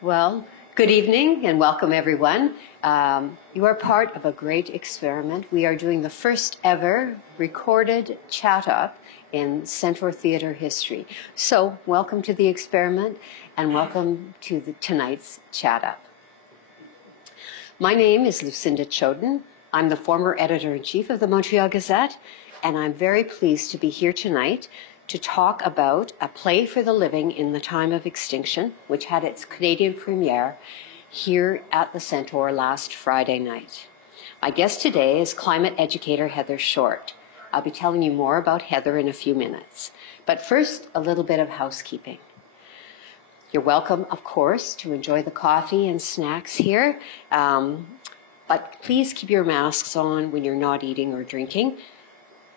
Well, good evening and welcome everyone. You are part of a great experiment. We are doing the first ever recorded chat up in Centaur Theatre history. So welcome to the experiment and welcome to tonight's chat up. My name is Lucinda Choden. I'm the former editor-in-chief of the Montreal Gazette, and I'm very pleased to be here tonight to talk about A Play for the Living in the Time of Extinction, which had its Canadian premiere here at the Centaur last Friday night. My guest today is climate educator Heather Short. I'll be telling you more about Heather in a few minutes. But first, a little bit of housekeeping. You're welcome, of course, to enjoy the coffee and snacks here, but please keep your masks on when you're not eating or drinking.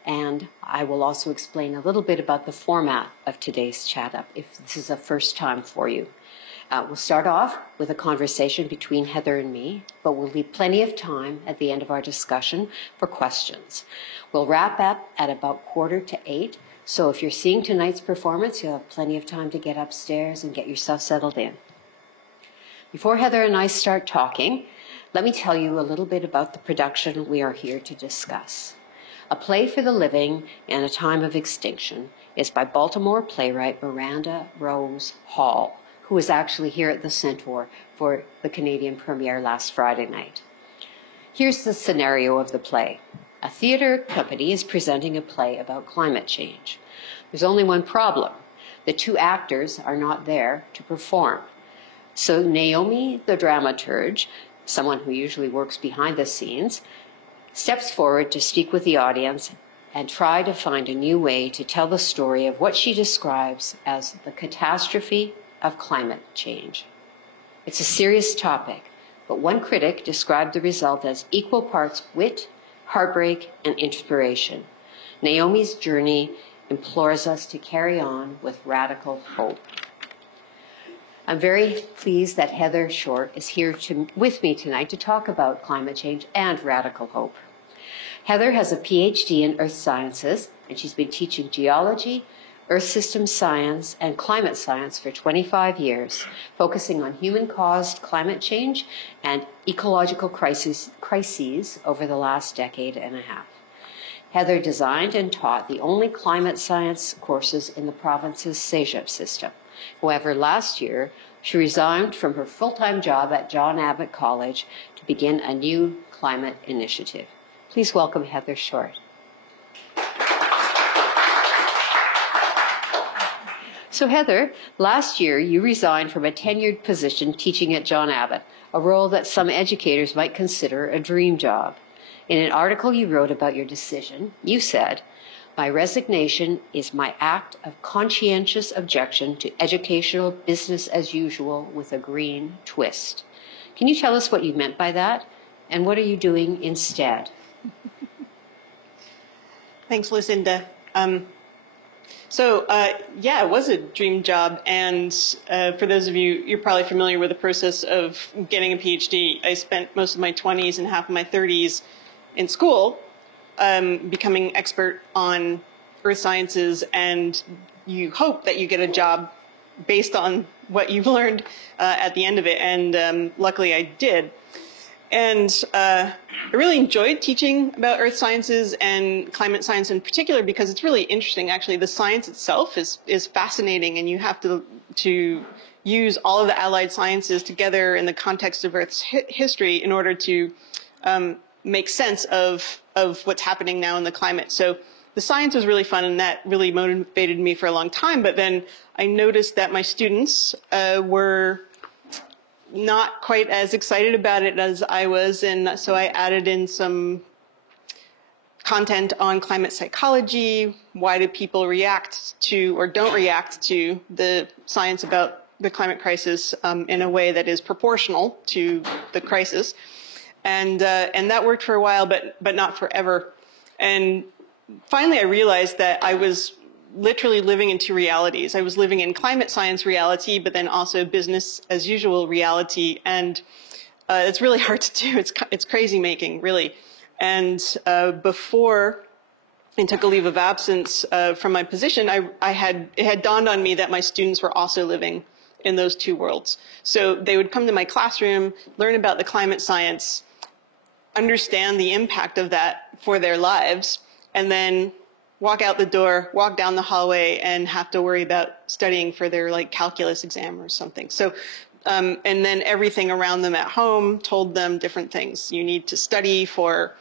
And I will also explain a little bit about the format of today's chat up if this is a first time for you. We'll start off with a conversation between Heather and me, but we'll leave plenty of time at the end of our discussion for questions. We'll wrap up at about 7:45, so if you're seeing tonight's performance, you'll have plenty of time to get upstairs and get yourself settled in. Before Heather and I start talking, let me tell you a little bit about the production we are here to discuss. A Play for the Living in a Time of Extinction is by Baltimore playwright Miranda Rose Hall, who was actually here at the Centaur for the Canadian premiere last Friday night. Here's the scenario of the play. A theater company is presenting a play about climate change. There's only one problem. The two actors are not there to perform. So Naomi, the dramaturge, someone who usually works behind the scenes, steps forward to speak with the audience and try to find a new way to tell the story of what she describes as the catastrophe of climate change. It's a serious topic, but one critic described the result as equal parts wit, heartbreak, and inspiration. Naomi's journey implores us to carry on with radical hope. I'm very pleased that Heather Short is here with me tonight to talk about climate change and radical hope. Heather has a PhD in earth sciences, and she's been teaching geology, earth system science, and climate science for 25 years, focusing on human-caused climate change and ecological crises over the last decade and a half. Heather designed and taught the only climate science courses in the province's CEGEP system. However, last year, she resigned from her full-time job at John Abbott College to begin a new climate initiative. Please welcome Heather Short. So Heather, last year you resigned from a tenured position teaching at John Abbott, a role that some educators might consider a dream job. In an article you wrote about your decision, you said, "My resignation is my act of conscientious objection to educational business as usual with a green twist." Can you tell us what you meant by that? And what are you doing instead? Thanks, Lucinda. Yeah, it was a dream job. And for those of you, you're probably familiar with the process of getting a PhD. I spent most of my 20s and half of my 30s in school becoming expert on earth sciences, and you hope that you get a job based on what you've learned at the end of it. And luckily I did. And I really enjoyed teaching about earth sciences and climate science in particular because it's really interesting. Actually, the science itself is fascinating, and you have to use all of the allied sciences together in the context of Earth's history in order to make sense of what's happening now in the climate. So the science was really fun, and that really motivated me for a long time. But then I noticed that my students were not quite as excited about it as I was, and so I added in some content on climate psychology. Why do people react to or don't react to the science about the climate crisis in a way that is proportional to the crisis? And that worked for a while, but not forever. And finally, I realized that I was literally living in two realities. I was living in climate science reality, but then also business as usual reality. And it's really hard to do. It's crazy making, really. And before I took a leave of absence from my position, it had dawned on me that my students were also living in those two worlds. So they would come to my classroom, learn about the climate science, understand the impact of that for their lives, and then walk out the door, walk down the hallway, and have to worry about studying for their like calculus exam or something. So, and then everything around them at home told them different things. You need to study for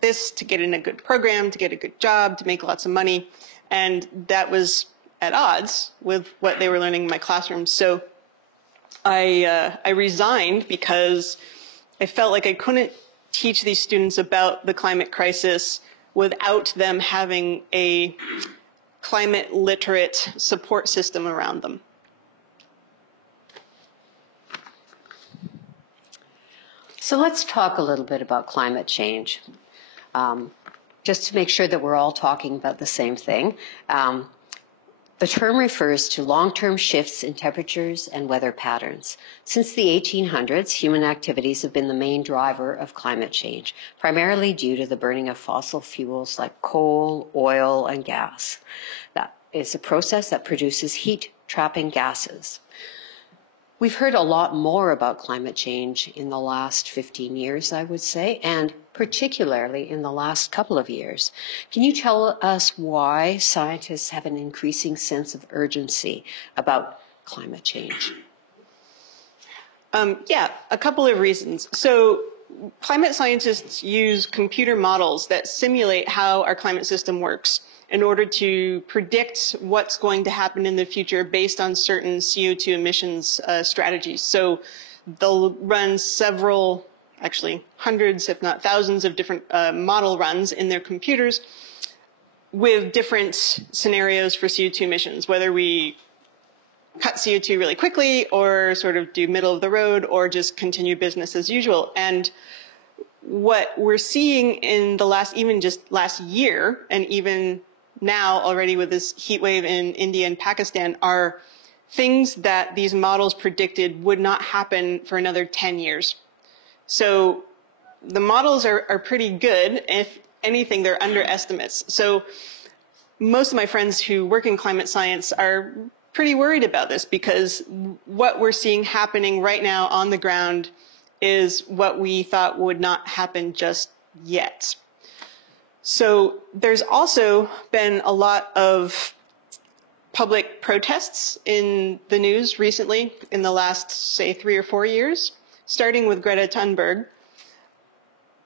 this to get in a good program, to get a good job, to make lots of money. And that was at odds with what they were learning in my classroom. So I resigned because I felt like I couldn't teach these students about the climate crisis without them having a climate literate support system around them. So let's talk a little bit about climate change, just to make sure that we're all talking about the same thing. The term refers to long-term shifts in temperatures and weather patterns. Since the 1800s, human activities have been the main driver of climate change, primarily due to the burning of fossil fuels like coal, oil, and gas. That is a process that produces heat-trapping gases. We've heard a lot more about climate change in the last 15 years, I would say, and particularly in the last couple of years. Can you tell us why scientists have an increasing sense of urgency about climate change? Yeah, a couple of reasons. So climate scientists use computer models that simulate how our climate system works in order to predict what's going to happen in the future based on certain CO2 emissions strategies. So they'll run several, actually hundreds, if not thousands of different model runs in their computers with different scenarios for CO2 emissions, whether we cut CO2 really quickly or sort of do middle of the road or just continue business as usual. And what we're seeing in the even just last year, and even now already with this heat wave in India and Pakistan, are things that these models predicted would not happen for another 10 years. So the models are pretty good. If anything, they're underestimates. So most of my friends who work in climate science are pretty worried about this because what we're seeing happening right now on the ground is what we thought would not happen just yet. So there's also been a lot of public protests in the news recently in the last, say, 3 or 4 years, starting with Greta Thunberg,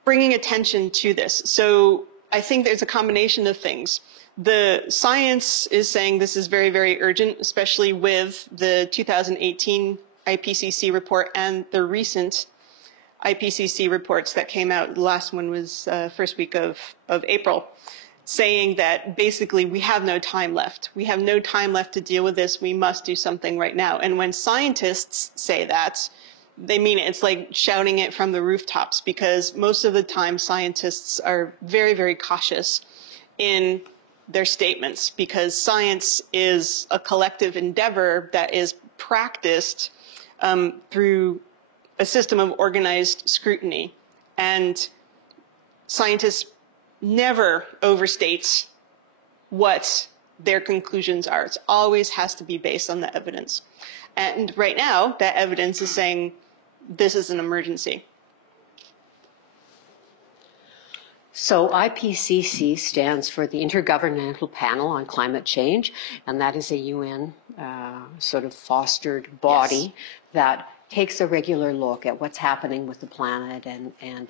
bringing attention to this. So I think there's a combination of things. The science is saying this is very, very urgent, especially with the 2018 IPCC report and the recent IPCC reports that came out. The last one was first week of April, saying that basically we have no time left. We have no time left to deal with this. We must do something right now. And when scientists say that, they mean it. It's like shouting it from the rooftops, because most of the time scientists are very, very cautious in their statements, because science is a collective endeavor that is practiced through a system of organized scrutiny. And scientists never overstate what their conclusions are. It always has to be based on the evidence. And right now, that evidence is saying this is an emergency. So IPCC stands for the Intergovernmental Panel on Climate Change, and that is a UN sort of fostered body that takes a regular look at what's happening with the planet and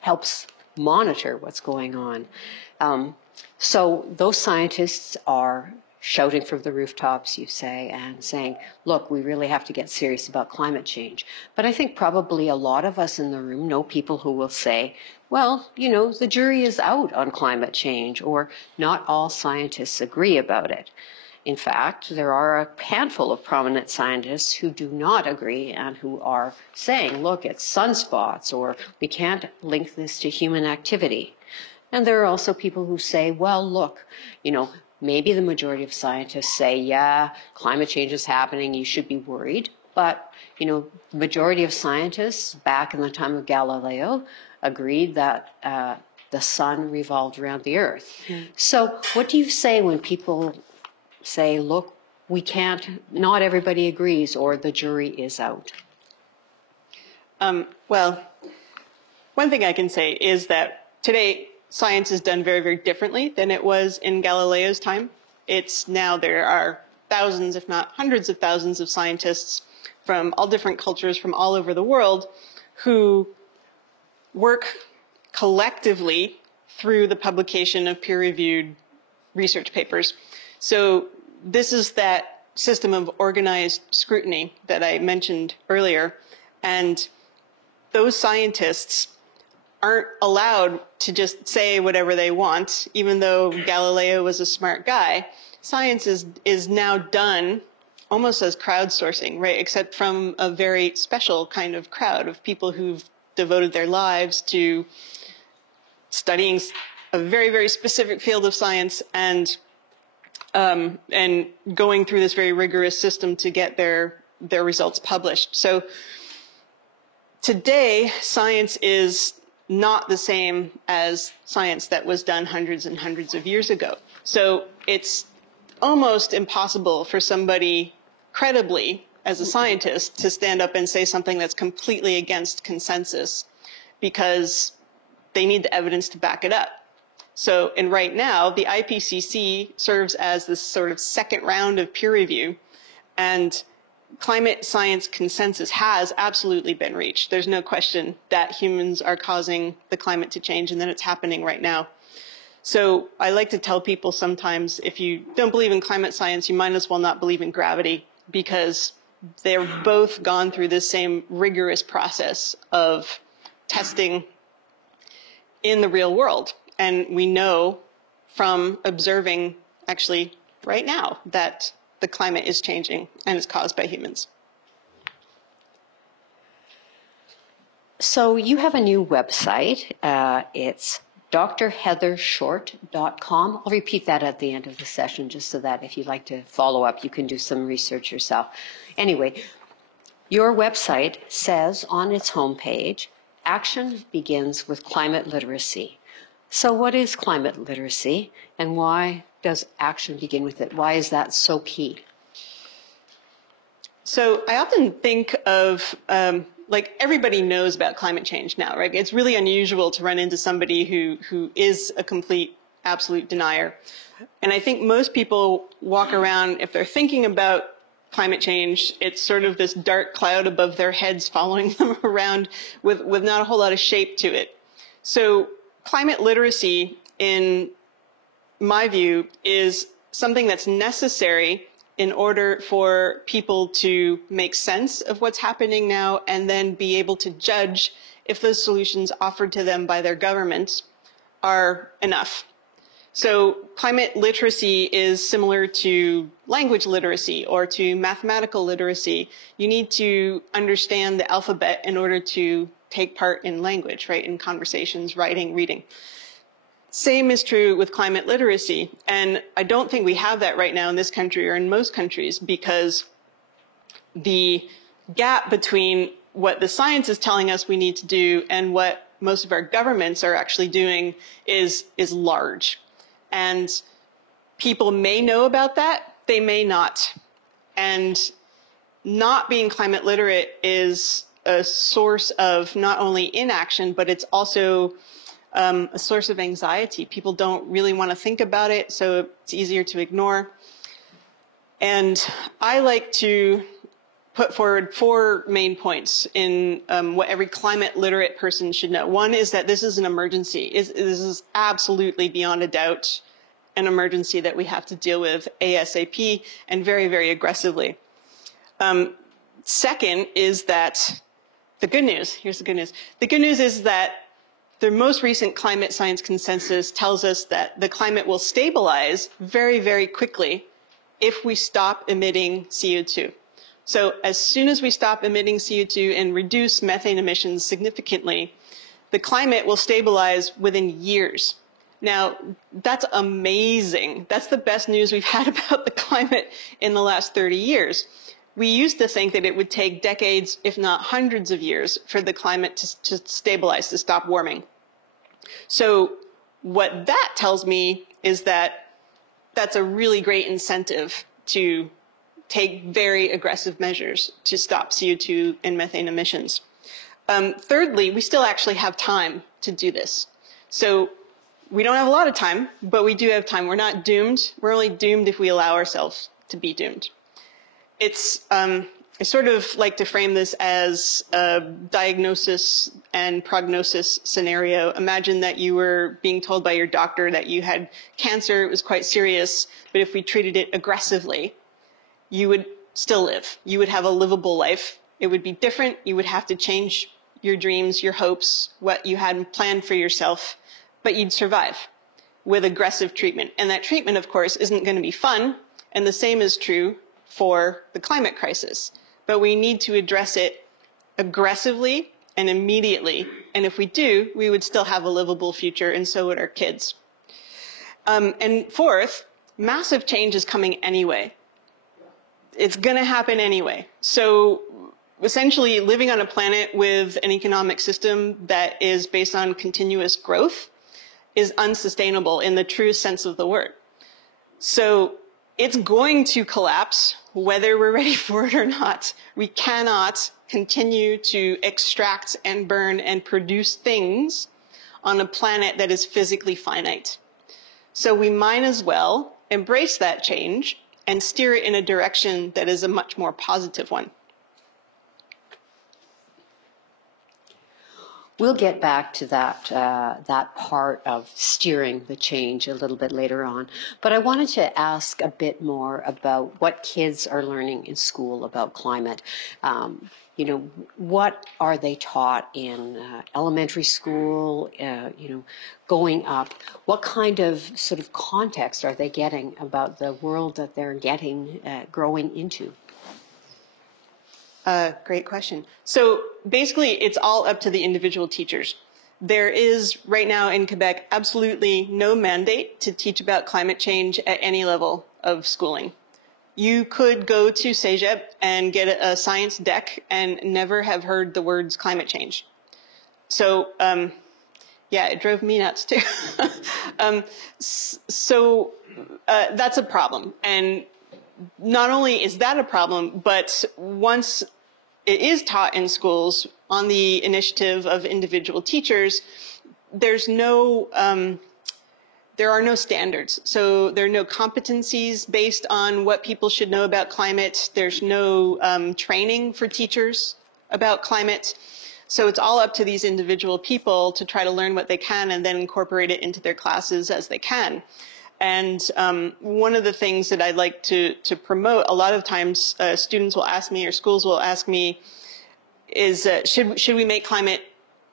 helps monitor what's going on. So those scientists are shouting from the rooftops, you say, and saying, look, we really have to get serious about climate change. But I think probably a lot of us in the room know people who will say, well, you know, the jury is out on climate change, or not all scientists agree about it. In fact, there are a handful of prominent scientists who do not agree and who are saying, look, it's sunspots, or we can't link this to human activity. And there are also people who say, well, look, you know, maybe the majority of scientists say, yeah, climate change is happening, you should be worried. But, you know, the majority of scientists back in the time of Galileo agreed that the sun revolved around the earth. So what do you say when people say, look, not everybody agrees, or the jury is out? Well, one thing I can say is that today science is done very, very differently than it was in Galileo's time. There are thousands, if not hundreds of thousands of scientists from all different cultures from all over the world who work collectively through the publication of peer-reviewed research papers. So this is that system of organized scrutiny that I mentioned earlier. And those scientists aren't allowed to just say whatever they want, even though Galileo was a smart guy. Science is now done almost as crowdsourcing, right? Except from a very special kind of crowd of people who've devoted their lives to studying a very, very specific field of science and going through this very rigorous system to get their results published. So today, science is not the same as science that was done hundreds and hundreds of years ago. So it's almost impossible for somebody credibly, as a scientist, to stand up and say something that's completely against consensus, because they need the evidence to back it up. So, and right now, the IPCC serves as this sort of second round of peer review, and climate science consensus has absolutely been reached. There's no question that humans are causing the climate to change, and that it's happening right now. So I like to tell people sometimes, if you don't believe in climate science, you might as well not believe in gravity, because they're both gone through this same rigorous process of testing in the real world. And we know from observing, actually right now, that the climate is changing and is caused by humans. So you have a new website. It's drheathershort.com. I'll repeat that at the end of the session, just so that if you'd like to follow up, you can do some research yourself. Anyway, your website says on its homepage, action begins with climate literacy. So what is climate literacy, and why does action begin with it? Why is that so key? So I often think of, like, everybody knows about climate change now, right? It's really unusual to run into somebody who is a complete, absolute denier. And I think most people walk around, if they're thinking about climate change, it's sort of this dark cloud above their heads following them around with not a whole lot of shape to it. So climate literacy, in my view, is something that's necessary in order for people to make sense of what's happening now and then be able to judge if those solutions offered to them by their governments are enough. So climate literacy is similar to language literacy or to mathematical literacy. You need to understand the alphabet in order to take part in language, right? In conversations, writing, reading. Same is true with climate literacy. And I don't think we have that right now in this country or in most countries, because the gap between what the science is telling us we need to do and what most of our governments are actually doing is large. And people may know about that, they may not. And not being climate literate is a source of not only inaction, but it's also a source of anxiety. People don't really want to think about it, so it's easier to ignore. And I like to put forward 4 main points in what every climate literate person should know. One is that this is an emergency. This is absolutely beyond a doubt an emergency that we have to deal with ASAP and very, very aggressively. Second is that the good news, here's the good news. The good news is that the most recent climate science consensus tells us that the climate will stabilize very, very quickly if we stop emitting CO2. So as soon as we stop emitting CO2 and reduce methane emissions significantly, the climate will stabilize within years. Now, that's amazing. That's the best news we've had about the climate in the last 30 years. We used to think that it would take decades, if not hundreds of years, for the climate to stabilize, to stop warming. So what that tells me is that that's a really great incentive to take very aggressive measures to stop CO2 and methane emissions. Thirdly, we still actually have time to do this. So we don't have a lot of time, but we do have time. We're not doomed. We're only doomed if we allow ourselves to be doomed. I sort of like to frame this as a diagnosis and prognosis scenario. Imagine that you were being told by your doctor that you had cancer, it was quite serious, but if we treated it aggressively, you would still live. You would have a livable life. It would be different. You would have to change your dreams, your hopes, what you had planned for yourself, but you'd survive with aggressive treatment. And that treatment, of course, isn't going to be fun. And the same is true for the climate crisis. But we need to address it aggressively and immediately. And if we do, we would still have a livable future, and so would our kids. And fourth, massive change is coming anyway. It's going to happen anyway. So essentially, living on a planet with an economic system that is based on continuous growth is unsustainable in the truest sense of the word. So it's going to collapse whether we're ready for it or not. We cannot continue to extract and burn and produce things on a planet that is physically finite. So we might as well embrace that change and steer it in a direction that is a much more positive one. We'll get back to that part of steering the change a little bit later on. But I wanted to ask a bit more about what kids are learning in school about climate. What are they taught in elementary school, going up? What kind of sort of context are they getting about the world that they're growing into? Great question. So basically, it's all up to the individual teachers. There is, right now in Quebec, absolutely no mandate to teach about climate change at any level of schooling. You could go to Cégep and get a science deck and never have heard the words climate change. So, yeah, it drove me nuts too. That's a problem. And not only is that a problem, but once it is taught in schools on the initiative of individual teachers, there are no standards. So there are no competencies based on what people should know about climate. There's no training for teachers about climate. So it's all up to these individual people to try to learn what they can and then incorporate it into their classes as they can. And one of the things that I'd like to promote, a lot of times students will ask me or schools will ask me is, should we make climate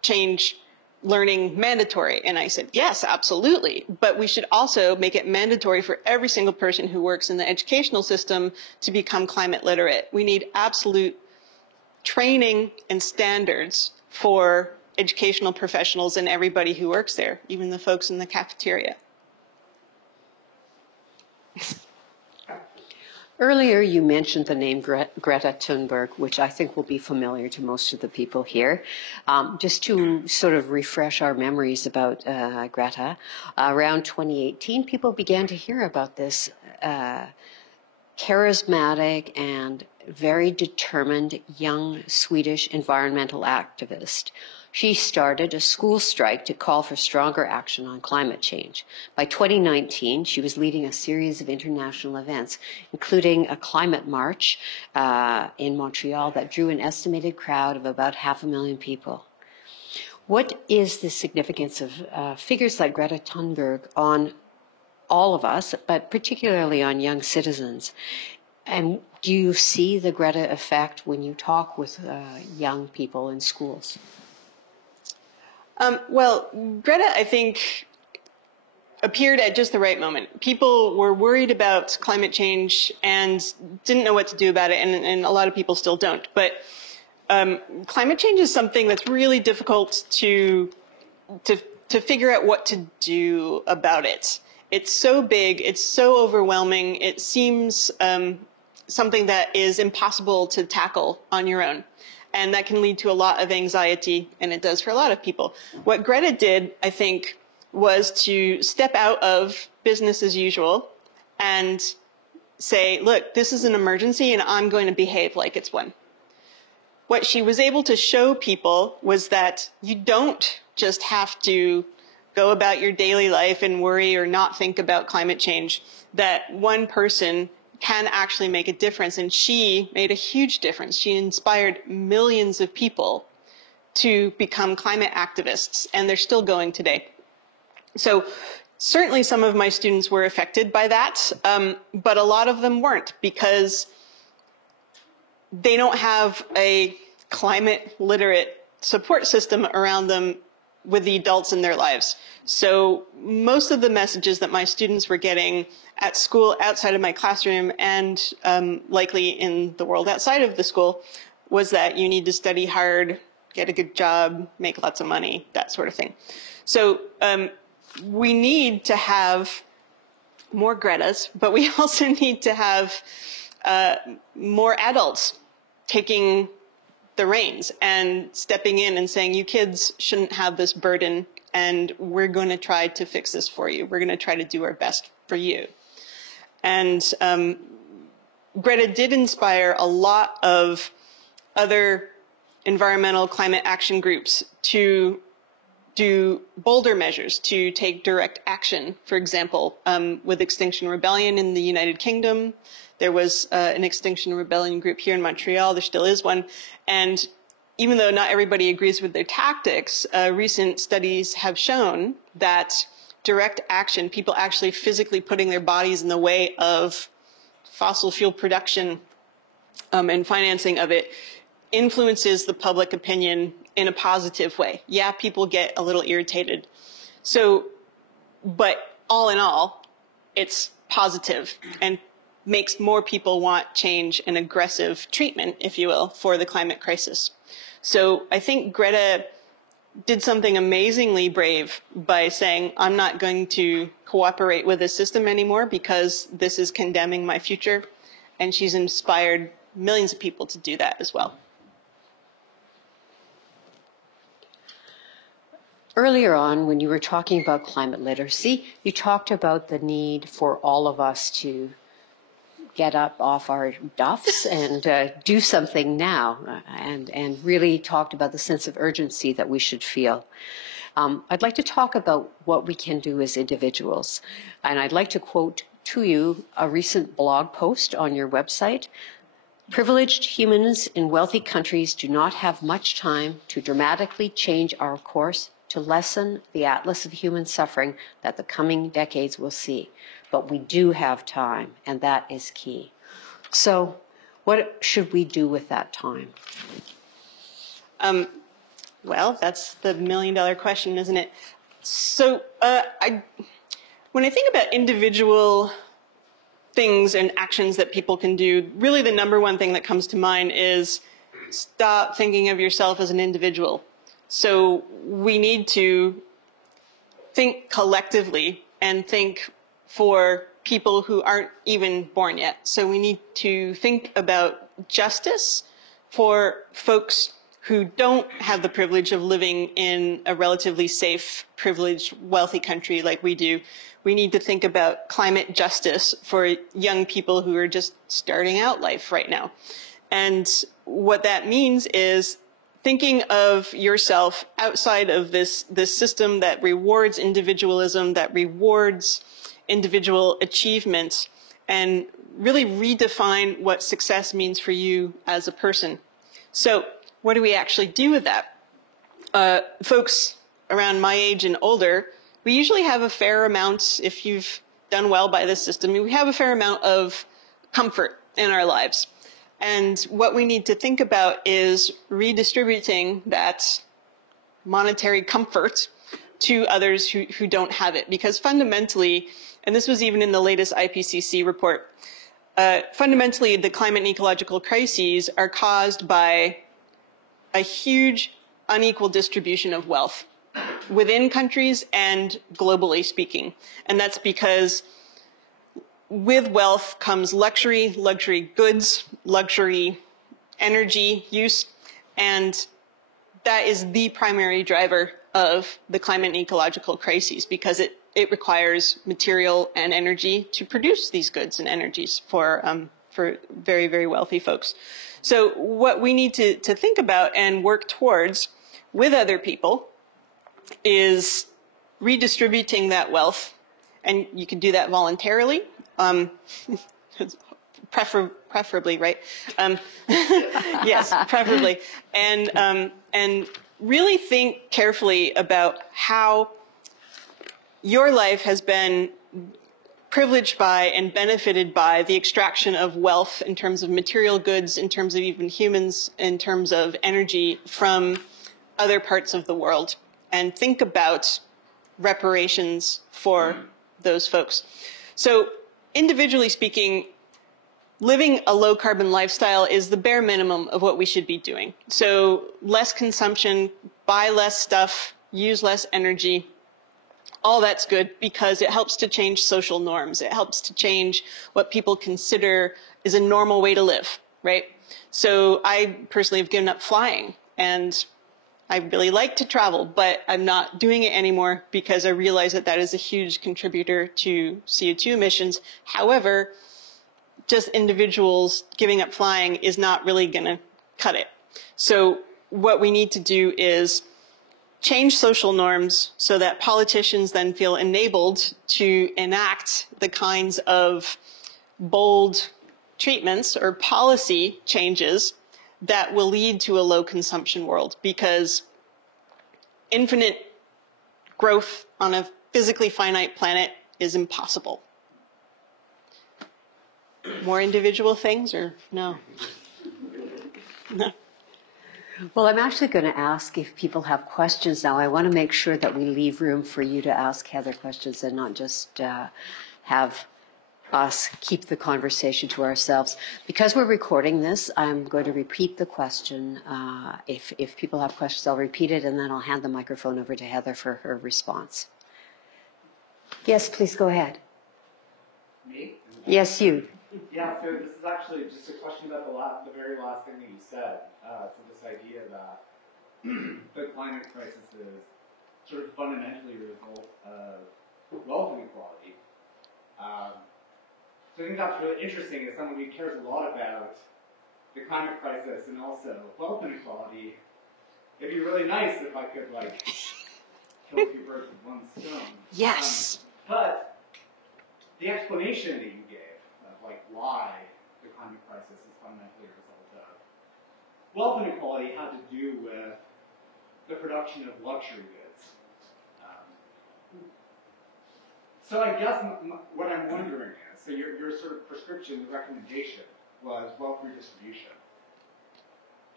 change learning mandatory? And I said, yes, absolutely. But we should also make it mandatory for every single person who works in the educational system to become climate literate. We need absolute training and standards for educational professionals and everybody who works there, even the folks in the cafeteria. Earlier, you mentioned the name Greta Thunberg, which I think will be familiar to most of the people here. Just to sort of refresh our memories about Greta, around 2018, people began to hear about this charismatic and very determined young Swedish environmental activist. She started a school strike to call for stronger action on climate change. By 2019, she was leading a series of international events, including a climate march in Montreal that drew an estimated crowd of about 500,000 people. What is the significance of figures like Greta Thunberg on all of us, but particularly on young citizens? And do you see the Greta effect when you talk with young people in schools? Well, Greta, I think, appeared at just the right moment. People were worried about climate change and didn't know what to do about it, and a lot of people still don't. But climate change is something that's really difficult to figure out what to do about it. It's so big, it's so overwhelming, it seems something that is impossible to tackle on your own. And that can lead to a lot of anxiety, and it does for a lot of people. What Greta did, I think, was to step out of business as usual and say, look, this is an emergency and I'm going to behave like it's one. What she was able to show people was that you don't just have to go about your daily life and worry or not think about climate change, that one person can actually make a difference. And she made a huge difference. She inspired millions of people to become climate activists, and they're still going today. So certainly some of my students were affected by that, but a lot of them weren't, because they don't have a climate literate support system around them with the adults in their lives. So most of the messages that my students were getting at school, outside of my classroom, and likely in the world outside of the school, was that you need to study hard, get a good job, make lots of money, that sort of thing. So we need to have more Gretas, but we also need to have more adults taking the reins and stepping in and saying, you kids shouldn't have this burden, and we're going to try to fix this for you. We're going to try to do our best for you. And Greta did inspire a lot of other environmental climate action groups to do bolder measures, to take direct action. For example, with Extinction Rebellion in the United Kingdom, there was an Extinction Rebellion group here in Montreal. There still is one. And even though not everybody agrees with their tactics, recent studies have shown that direct action, people actually physically putting their bodies in the way of fossil fuel production and financing of it, influences the public opinion in a positive way. Yeah, people get a little irritated. So, but all in all, it's positive and makes more people want change and aggressive treatment, if you will, for the climate crisis. So I think Greta did something amazingly brave by saying, I'm not going to cooperate with this system anymore because this is condemning my future. And she's inspired millions of people to do that as well. Earlier on, when you were talking about climate literacy, you talked about the need for all of us to get up off our duffs and do something now, and really talked about the sense of urgency that we should feel. I'd like to talk about what we can do as individuals. And I'd like to quote to you a recent blog post on your website. Privileged humans in wealthy countries do not have much time to dramatically change our course to lessen the atlas of human suffering that the coming decades will see. But we do have time, and that is key. So what should we do with that time? Well, that's the million-dollar question, isn't it? So when I think about individual things and actions that people can do, really the number one thing that comes to mind is stop thinking of yourself as an individual. So we need to think collectively and think for people who aren't even born yet. So we need to think about justice for folks who don't have the privilege of living in a relatively safe, privileged, wealthy country like we do. We need to think about climate justice for young people who are just starting out life right now. And what that means is thinking of yourself outside of this system that rewards individualism, that rewards individual achievements, and really redefine what success means for you as a person. So what do we actually do with that? Folks around my age and older, we usually have a fair amount, if you've done well by this system, we have a fair amount of comfort in our lives. And what we need to think about is redistributing that monetary comfort to others who don't have it. Because fundamentally, and this was even in the latest IPCC report, fundamentally the climate and ecological crises are caused by a huge unequal distribution of wealth within countries and globally speaking. And that's because with wealth comes luxury, luxury goods, luxury energy use, and that is the primary driver of the climate and ecological crises, because it it requires material and energy to produce these goods and energies for very, very wealthy folks. So what we need to think about and work towards with other people is redistributing that wealth. And you can do that voluntarily, preferably, right? Yes, preferably. And really think carefully about how your life has been privileged by and benefited by the extraction of wealth in terms of material goods, in terms of even humans, in terms of energy from other parts of the world. And think about reparations for those folks. So individually speaking, living a low carbon lifestyle is the bare minimum of what we should be doing. So less consumption, buy less stuff, use less energy. All that's good because it helps to change social norms. It helps to change what people consider is a normal way to live, right? So I personally have given up flying, and I really like to travel, but I'm not doing it anymore because I realize that that is a huge contributor to CO2 emissions. However, just individuals giving up flying is not really going to cut it. So what we need to do is change social norms so that politicians then feel enabled to enact the kinds of bold treatments or policy changes that will lead to a low consumption world, because infinite growth on a physically finite planet is impossible. More individual things, or no? No. Well, I'm actually going to ask if people have questions now. I want to make sure that we leave room for you to ask Heather questions and not just have us keep the conversation to ourselves. Because we're recording this, I'm going to repeat the question. If people have questions, I'll repeat it, and then I'll hand the microphone over to Heather for her response. Yes, please go ahead. Me? Yes, you. Yeah, so this is actually just a question about the very last thing that you said. So this idea that the climate crisis is sort of fundamentally a result of wealth inequality. So I think that's really interesting as someone who cares a lot about the climate crisis and also wealth inequality. It'd be really nice if I could, like, kill a few birds with one stone. Yes. But the explanation that you gave of, like, why the climate crisis is fundamentally a result of wealth inequality had to do with the production of luxury goods. So I guess what I'm wondering is, so your sort of prescription, the recommendation, was wealth redistribution.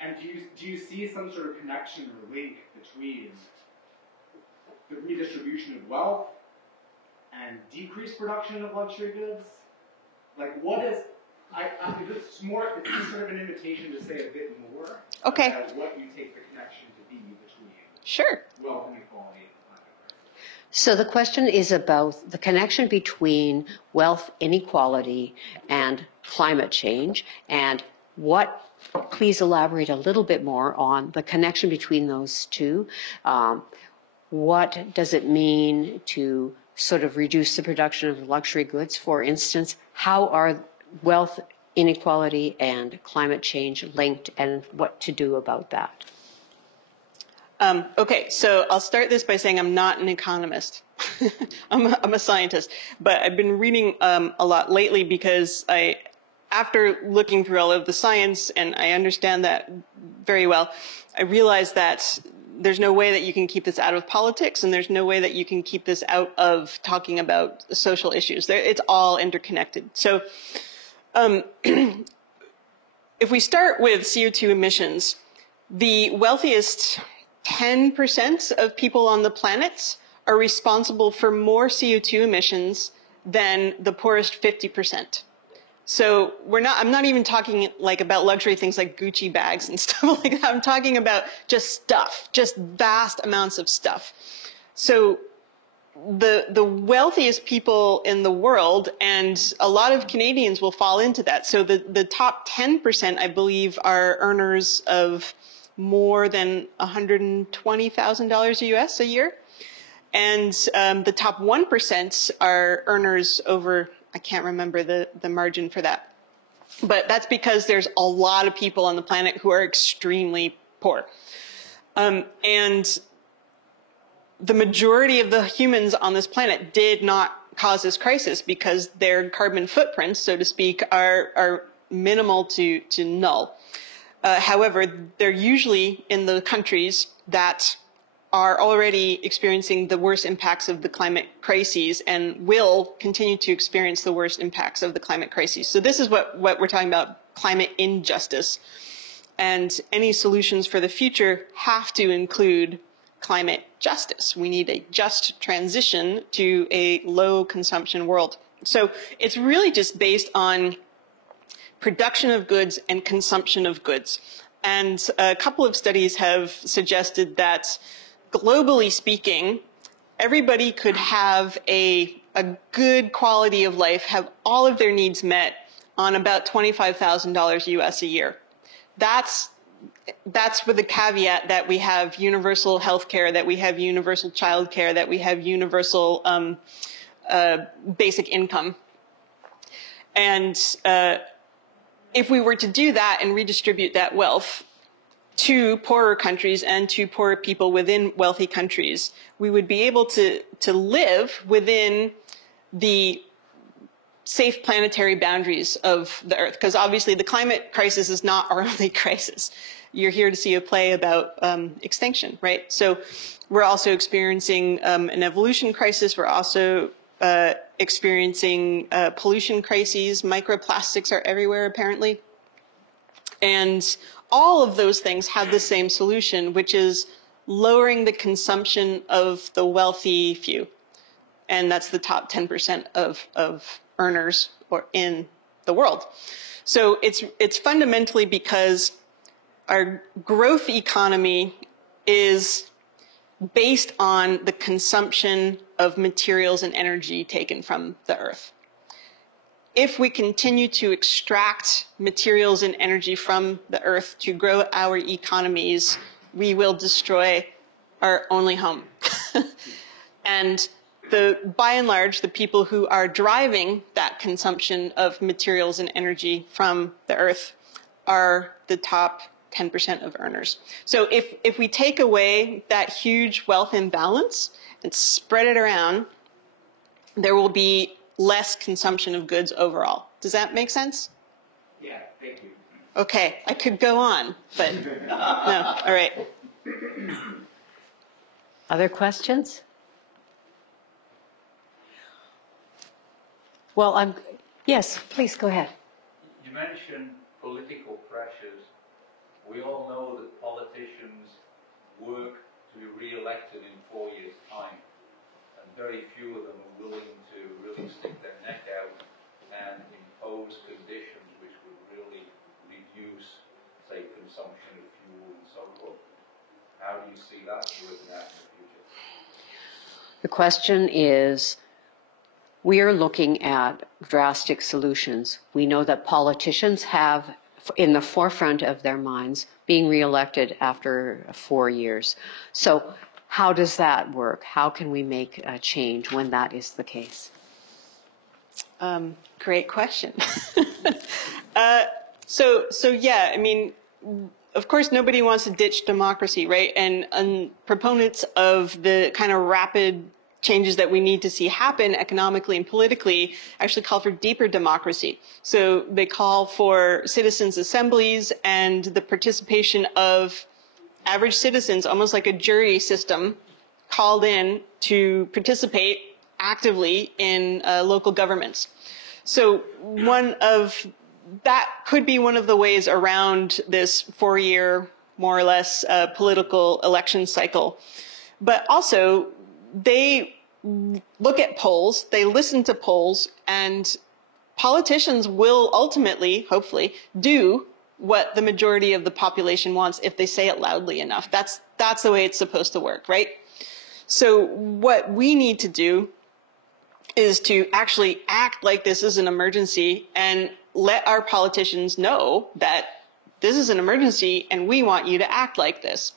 And do you see some sort of connection or link between the redistribution of wealth and decreased production of luxury goods? Like, what is, it's just sort of an invitation to say a bit more about what you take the connection to be between wealth inequality and climate crisis. So the question is about the connection between wealth inequality and climate change, and please elaborate a little bit more on the connection between those two. What does it mean to sort of reduce the production of luxury goods? For instance, how are wealth inequality and climate change linked, and what to do about that? Okay, so I'll start this by saying I'm not an economist. I'm a scientist, but I've been reading a lot lately because after looking through all of the science, and I understand that very well, I realized that there's no way that you can keep this out of politics, and there's no way that you can keep this out of talking about social issues. It's all interconnected. So if we start with CO2 emissions, the wealthiest 10% of people on the planet are responsible for more CO2 emissions than the poorest 50%. So I'm not even talking like about luxury things like Gucci bags and stuff like that. I'm talking about just stuff, just vast amounts of stuff. So the wealthiest people in the world, and a lot of Canadians will fall into that. So the top 10%, I believe, are earners of more than $120,000 US a year. And the top 1% are earners over, I can't remember the margin for that. But that's because there's a lot of people on the planet who are extremely poor. And the majority of the humans on this planet did not cause this crisis because their carbon footprints, so to speak, are minimal to null. However, they're usually in the countries that are already experiencing the worst impacts of the climate crises and will continue to experience the worst impacts of the climate crises. So this is what we're talking about, climate injustice. And any solutions for the future have to include climate justice. We need a just transition to a low consumption world. So it's really just based on production of goods and consumption of goods. And a couple of studies have suggested that globally speaking, everybody could have a good quality of life, have all of their needs met on about $25,000 US a year. That's with the caveat that we have universal health care, that we have universal child care, that we have universal basic income. And if we were to do that and redistribute that wealth to poorer countries and to poorer people within wealthy countries, we would be able to live within the safe planetary boundaries of the Earth. Because obviously the climate crisis is not our only crisis. You're here to see a play about extinction, right? So we're also experiencing an evolution crisis. We're also experiencing pollution crises. Microplastics are everywhere, apparently. And all of those things have the same solution, which is lowering the consumption of the wealthy few. And that's the top 10% of earners in the world. So it's fundamentally because our growth economy is based on the consumption of materials and energy taken from the Earth. If we continue to extract materials and energy from the Earth to grow our economies, we will destroy our only home. And by and large, the people who are driving that consumption of materials and energy from the Earth are the top 10% of earners. So if we take away that huge wealth imbalance and spread it around, there will be less consumption of goods overall. Does that make sense? Yeah, thank you. Okay, I could go on, but no, all right. Other questions? Well, yes, please go ahead. You mentioned political pressures. We all know that politicians work to be re-elected in 4 years' time, and very few of them are willing to really stick their neck out and impose conditions which would really reduce, say, consumption of fuel and so forth. How do you see that working out in the future? The question is, we are looking at drastic solutions. We know that politicians have in the forefront of their minds being reelected after 4 years. So how does that work? How can we make a change when that is the case? Great question. So yeah, I mean, of course, nobody wants to ditch democracy, right? And proponents of the kind of rapid changes that we need to see happen economically and politically actually call for deeper democracy. So they call for citizens' assemblies and the participation of average citizens, almost like a jury system, called in to participate actively in local governments. So that could be one of the ways around this 4-year, more or less, political election cycle. But also, they look at polls, they listen to polls, and politicians will ultimately, hopefully, do what the majority of the population wants if they say it loudly enough. That's the way it's supposed to work, right? So what we need to do is to actually act like this is an emergency and let our politicians know that this is an emergency and we want you to act like this.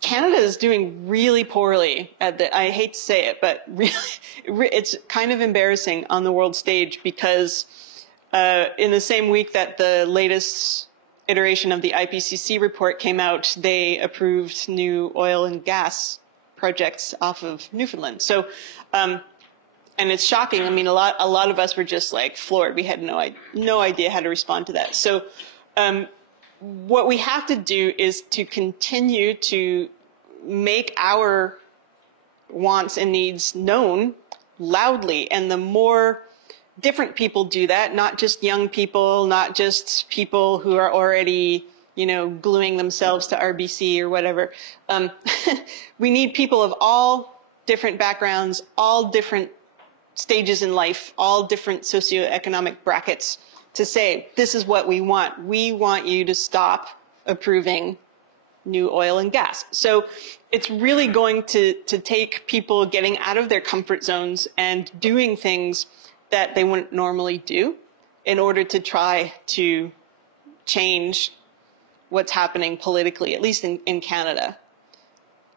Canada is doing really poorly at the, I hate to say it, but really, it's kind of embarrassing on the world stage because in the same week that the latest iteration of the IPCC report came out, they approved new oil and gas projects off of Newfoundland. So, and it's shocking. I mean, a lot of us were just like floored. We had no idea how to respond to that. So, what we have to do is to continue to make our wants and needs known loudly. And the more different people do that, not just young people, not just people who are already, you know, gluing themselves to RBC or whatever. We need people of all different backgrounds, all different stages in life, all different socioeconomic brackets to say, this is what we want. We want you to stop approving new oil and gas. So it's really going to take people getting out of their comfort zones and doing things that they wouldn't normally do in order to try to change what's happening politically, at least in Canada.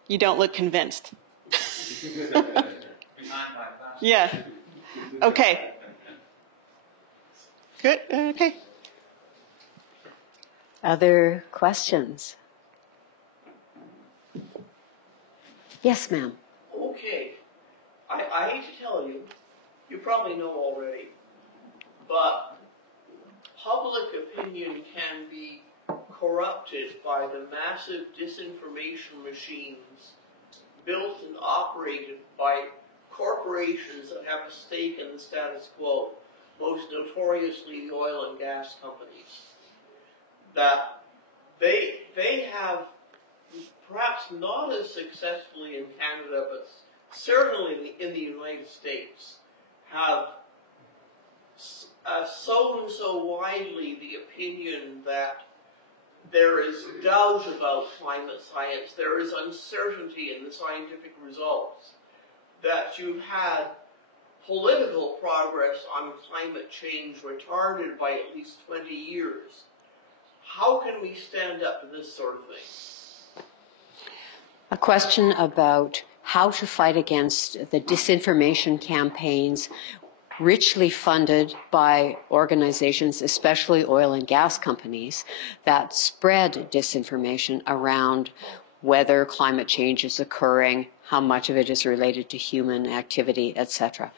You don't look convinced. Yeah. Okay. Good. Okay. Other questions? Yes, ma'am. Okay. I hate to tell you, you probably know already, but public opinion can be corrupted by the massive disinformation machines built and operated by corporations that have a stake in the status quo, most notoriously the oil and gas companies. That they have, perhaps not as successfully in Canada, but certainly in the United States, have sown so widely the opinion that there is doubt about climate science, there is uncertainty in the scientific results, that you've had political progress on climate change retarded by at least 20 years. How can we stand up to this sort of thing? A question about how to fight against the disinformation campaigns richly funded by organizations, especially oil and gas companies, that spread disinformation around whether climate change is occurring, how much of it is related to human activity, etc.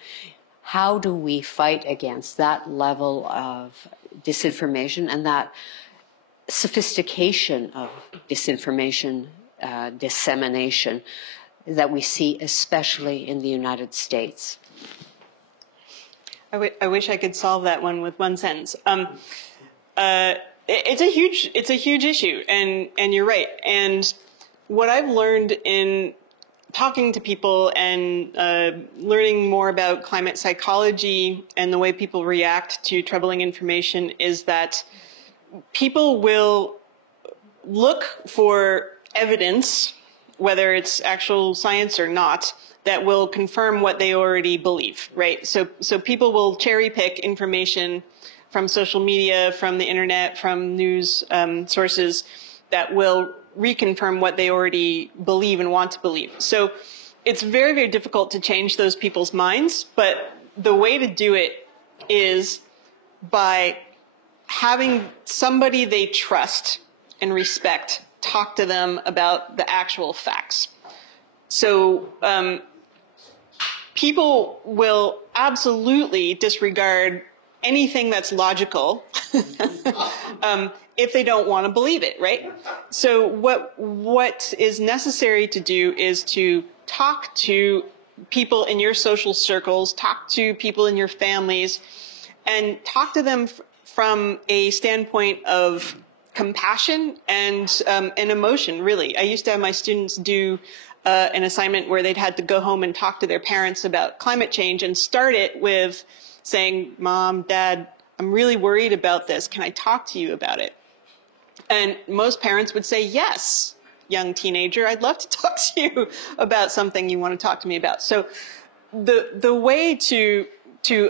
How do we fight against that level of disinformation and that sophistication of disinformation dissemination that we see especially in the United States? I wish I could solve that one with one sentence. It's a huge issue, and you're right. And what I've learned in talking to people and learning more about climate psychology and the way people react to troubling information is that people will look for evidence, whether it's actual science or not, that will confirm what they already believe, right? So people will cherry pick information from social media, from the internet, from news sources that will reconfirm what they already believe and want to believe. So it's very, very difficult to change those people's minds, but the way to do it is by having somebody they trust and respect talk to them about the actual facts. So people will absolutely disregard anything that's logical if they don't want to believe it, right? So what is necessary to do is to talk to people in your social circles, talk to people in your families, and talk to them from a standpoint of compassion and emotion, really. I used to have my students do an assignment where they'd had to go home and talk to their parents about climate change and start it with saying, Mom, Dad, I'm really worried about this. Can I talk to you about it? And most parents would say, yes, young teenager, I'd love to talk to you about something you want to talk to me about. So the way to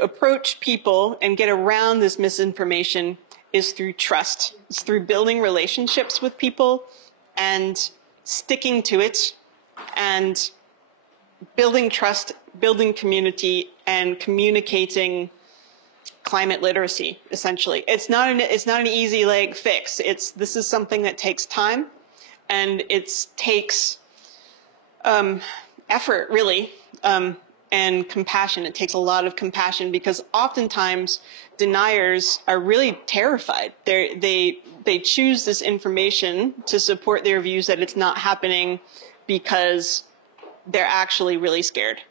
approach people and get around this misinformation is through trust. It's through building relationships with people and sticking to it and building trust, building community, and communicating climate literacy, essentially. It's not an easy fix. This is something that takes time, and it takes effort, really, and compassion. It takes a lot of compassion, because oftentimes deniers are really terrified. They choose this information to support their views that it's not happening because they're actually really scared.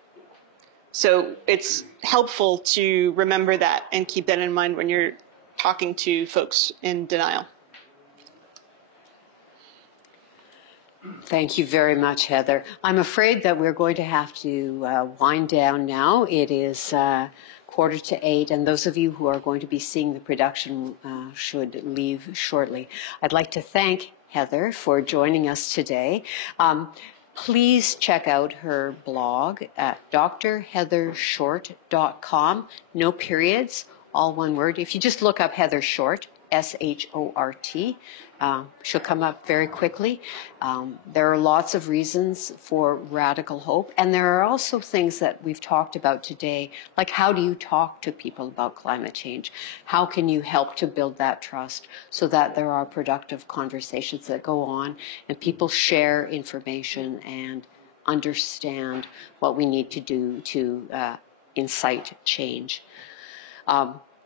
So it's helpful to remember that and keep that in mind when you're talking to folks in denial. Thank you very much, Heather. I'm afraid that we're going to have to wind down now. It is 7:45, and those of you who are going to be seeing the production should leave shortly. I'd like to thank Heather for joining us today. Please check out her blog at drheathershort.com. No periods, all one word. If you just look up Heather Short, S-H-O-R-T, she'll come up very quickly. There are lots of reasons for radical hope, and there are also things that we've talked about today, like how do you talk to people about climate change? How can you help to build that trust so that there are productive conversations that go on and people share information and understand what we need to do to incite change.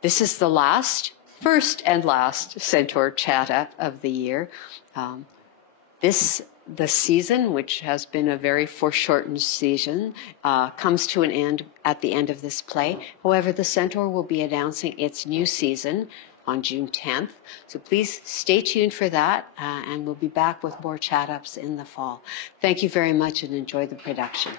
This is the first and last Centaur Chat Up of the year. The season, which has been a very foreshortened season, comes to an end at the end of this play. However, the Centaur will be announcing its new season on June 10th. So please stay tuned for that, and we'll be back with more Chat Ups in the fall. Thank you very much, and enjoy the production.